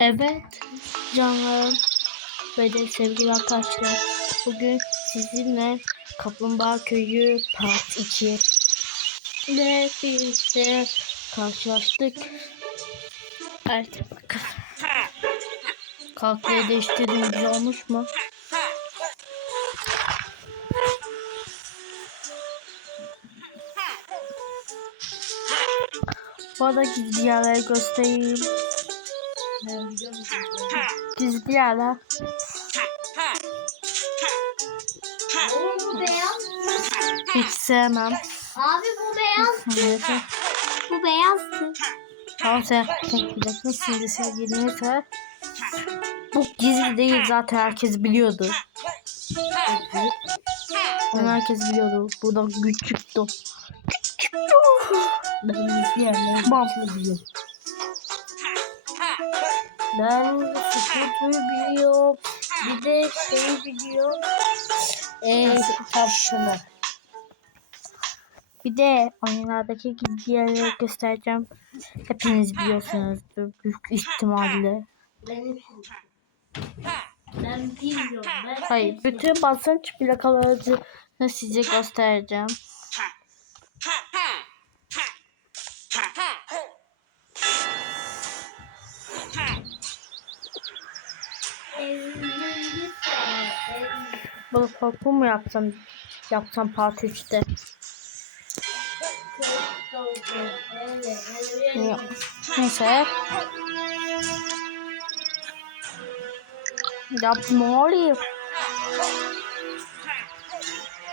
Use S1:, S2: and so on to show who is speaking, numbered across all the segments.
S1: Evet canlarım ve de sevgili arkadaşlar bugün sizinle Kaplumbağa Köyü Part 2 ile birlikte karşılaştık. Evet bakın. Kalkıyı değiştirdim güzel olmuş mu? Bu arada gizli yerleri göstereyim. Gizli yerler.
S2: Oğlum bu beyaz.
S1: Hiç sevmem.
S2: Abi bu beyaz. Bu beyazdı.
S1: Tamam sen tek. Şimdi sevgili neyse. Bu gizli değil zaten herkes biliyordu. Bunu herkes biliyordu. Bu da küçüktü.
S3: Ben gizli yerleri
S1: Bam.
S3: biliyorum. Ben Squidward'ı biliyorum. Bir de şeyi biliyorum. Eee tavşanı.
S1: Bir de oyunlardaki gizli yerleri göstereceğim. Hepiniz biliyorsunuzdur büyük ihtimalle.
S3: Ben bilmiyorum. Ben
S1: Hayır, bütün basınç plakalarını size göstereceğim. Balık korku mu yapsam? Yapsam part 3'te. Yok. Neyse. Ya ne oluyor?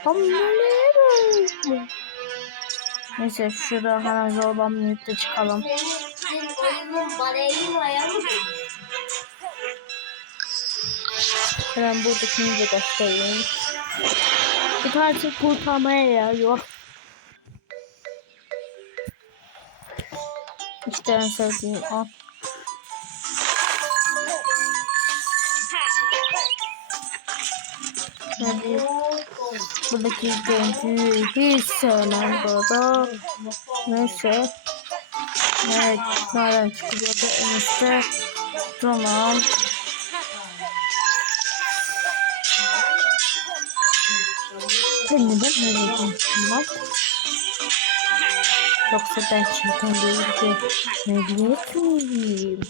S1: Tam ne oluyor? Neyse şurada hemen zorlanmayıp da çıkalım.
S2: Senin oyunun?
S1: Hemen buradakini de göstereyim. Bir tanesi kurtarmaya yarıyor. İşte en sevdiğim o. Hadi. Buradaki görüntüyü hiç sevmem burada. Neyse. Evet, nereden çıkıyordu en üstte? Tamam. Ben neden böyle konuştum lan? Yoksa ben çirkin değil de medyet miyim?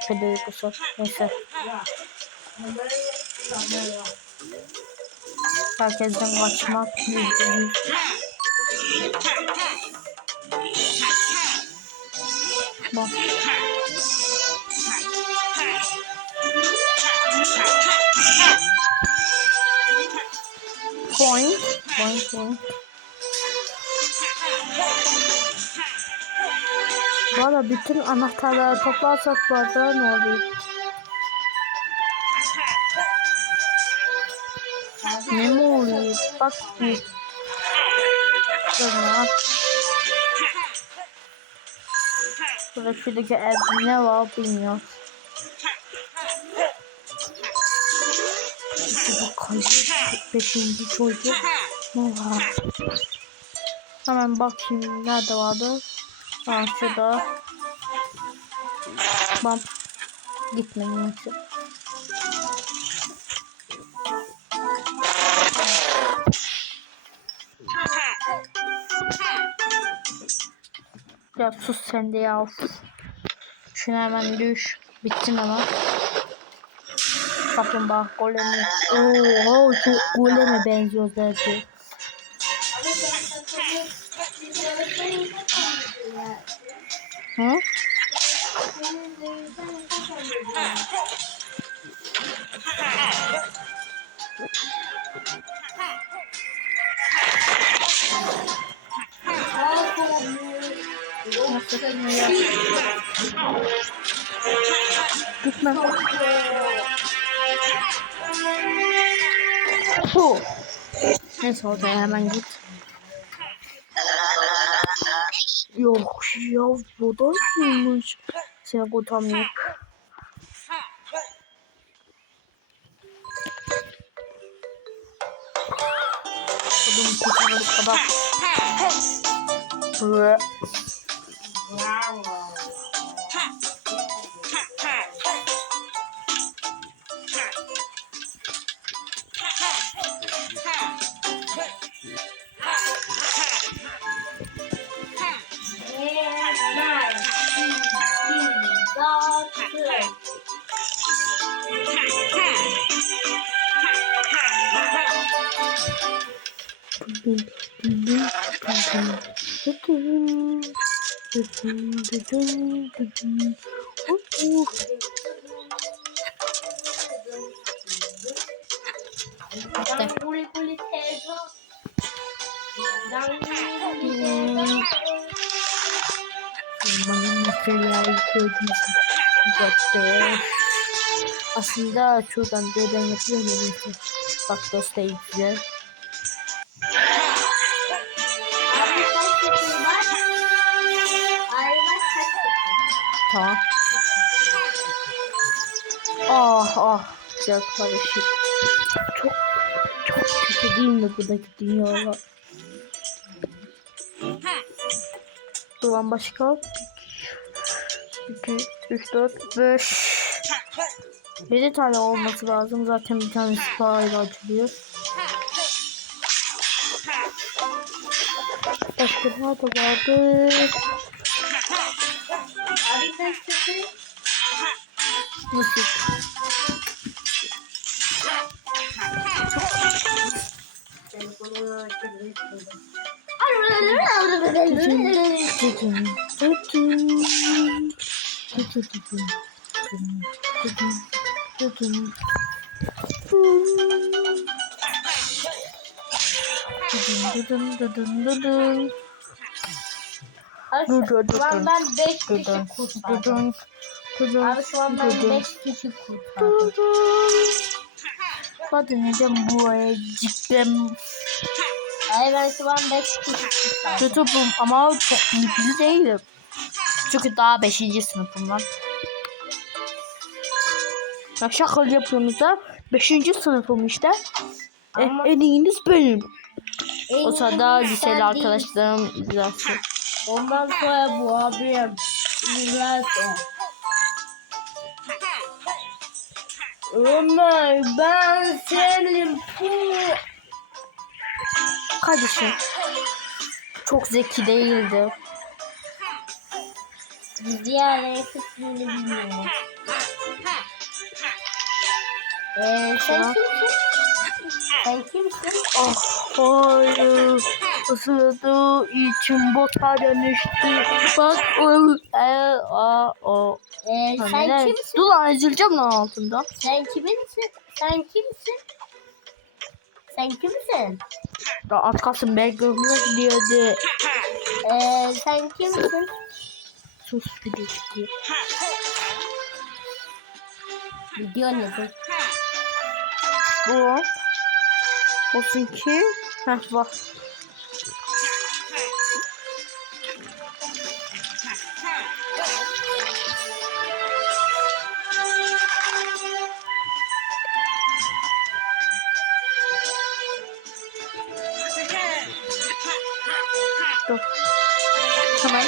S1: Şüphe duygusu. Neyse. Herkesten kaçmak yüzde yüz. Bak. Coin. Valla bütün anahtarları toplarsak bu ne oluyor? Ne mi oluyor? Bak bir. Şuna. Burada şuradaki evde ne var bilmiyorum. Bu kayıp beşinci çocuk. Oha. Hemen bak şimdi nerede vardı? Ha şurada. Bam. Gitmeyin neyse. Ya sus sen de ya. Şuna hemen düş. Bittin ama. Kaplumbağa golemi. Oo, çok goleme benziyor zaten. Hı? Gitme. Bu. Neyse odaya hemen git. Yok ya bu da mıymış? Seni kurtarmıyor. Adamı kurtarmadık kadar. Ve Bugün bugün bugün
S2: bugün bugün bugün
S1: bugün Bana materyal gördüğünüz gibi Aslında şuradan buradan yapıyorum. Bak göstereyim size. Tamam. Ah ah güzel karışık. Çok çok kötü değil mi buradaki dünyalar? Ulan başka? 2, 3, 4, 5. 7 tane olması lazım. Zaten bir tane spayla açılıyor. Başka nerede vardı? Burası Mısır. Dudum dudum dudum
S2: dudum
S1: dur,
S2: şu an ben 5 kişi kurtardım. Abi şu an ben
S1: tutun,
S2: 5 kişi kurtardım.
S1: Hadi neden buraya gittim?
S2: Ay ben şu an 5 kişi kurtardım.
S1: YouTube'um ama çok değilim. Çünkü daha 5. sınıfım ben. Ya şaka yapıyorsunuz da 5. sınıfım işte. E,
S2: Ama-
S1: en iyiniz benim.
S2: En
S1: O sırada liseli arkadaşlarım izlersin.
S2: Ondan sonra bu abim izlerse. Ömer ben senin bu
S1: Kardeşim. Çok zeki değildi.
S2: Diğer kısmını bilmiyorum. Ee, sen kimsin? Sen kimsin?
S1: Oh hayır. Isırdığı için bota dönüştü. Bak o. E, a, o.
S2: Ee, sen
S1: neler?
S2: kimsin?
S1: Dur lan ezileceğim lan altında.
S2: Sen kiminsin? Sen kimsin? Sen kimsin?
S1: Da az kalsın Belgrad'a gidiyordu.
S2: Ee, sen kimsin?
S1: Sus bir dakika.
S2: Video nedir?
S1: Bu. Olsun ki. Heh bak. Tamam.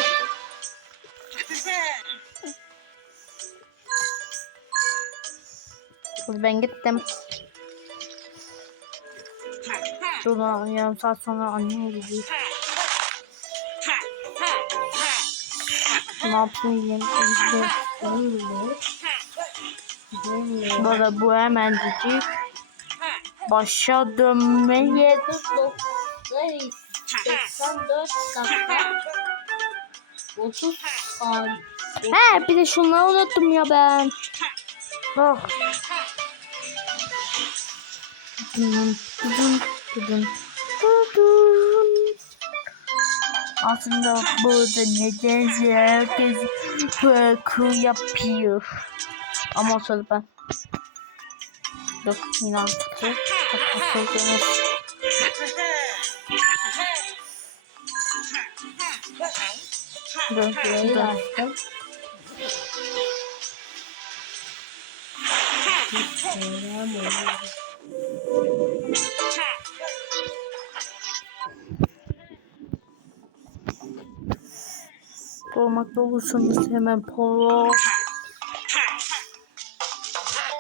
S1: Ben gittim. Şurada yarım saat sonra annem gelecek. ne yaptın diye işte böyle bu hemen dedik başa dönmeye
S2: 84 dakika 30 saniye.
S1: He bir de şunları unuttum ya ben. Oh. Aslında burada nedense herkes parkur yapıyor. Ama o sırada ben. Yok yine mantıklı. Haklısınız.
S2: Neyi
S1: dur.
S2: açtım?
S1: Sormakta olursanız hemen polo.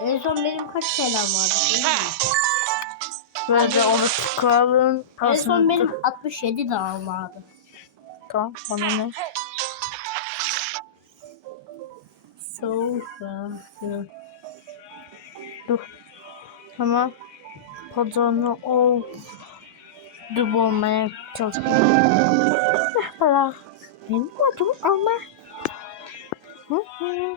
S2: En son benim kaç selam vardı?
S1: Ve de onu çıkarın.
S2: En son benim 67 daha vardı.
S1: Tamam bana ne?
S2: So fast.
S1: Dur. Hemen pazarını ol. Dub olmaya çalışıyorum.
S4: Merhabalar. Benim adım Ömer. Hı hı.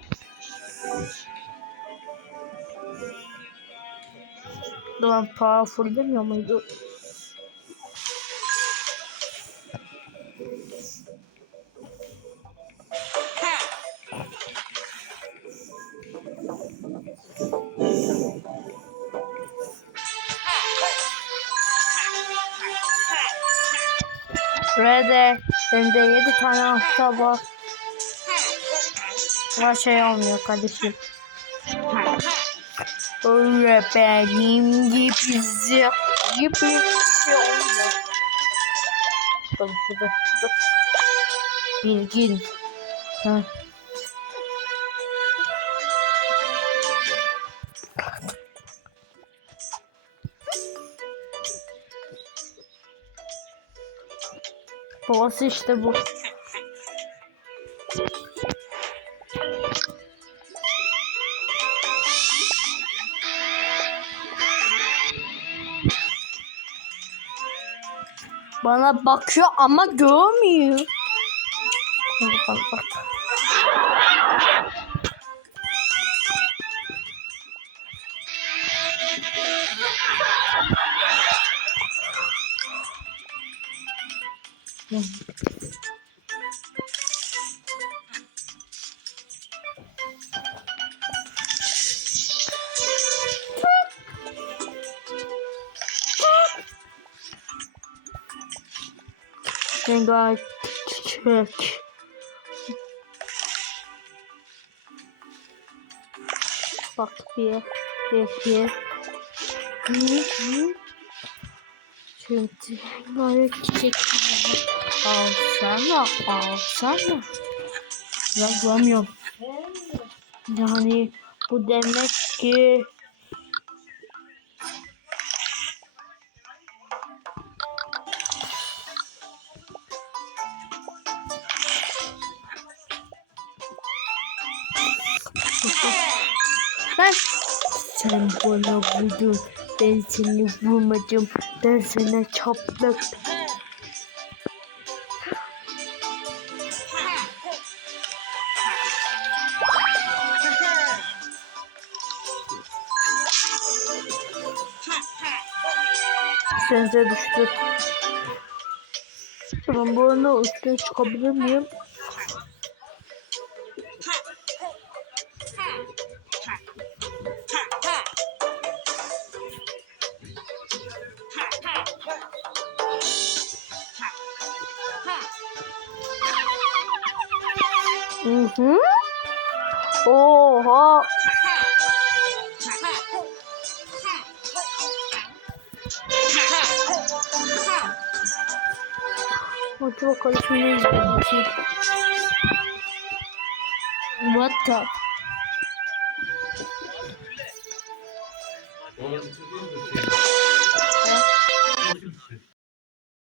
S1: Doğan powerful demiyor muydu? Rede, bende 7 tane hafta var. Ama şey olmuyor kardeşim. Öyle benim gibi gibi bir şey olmuyor. Bak şurada, şurada. Bilgin. Ha. Babası işte bu. Bana bakıyor ama görmüyor. Bak bak bak. Rengar çiçek. Bak bir, bir, bir. Şimdi rengar çiçek. Alsana, alsana. Ya görmüyorum. Yani bu demek ki sen bana vurdun. Ben seni vurmadım. Ben sana çaplak. Sense düştü. Tamam bu arada üstüne çıkabilir miyim? Hı hı. Oha. Hadi bakalım şimdi izleyeceğiz. What the?
S5: Mi?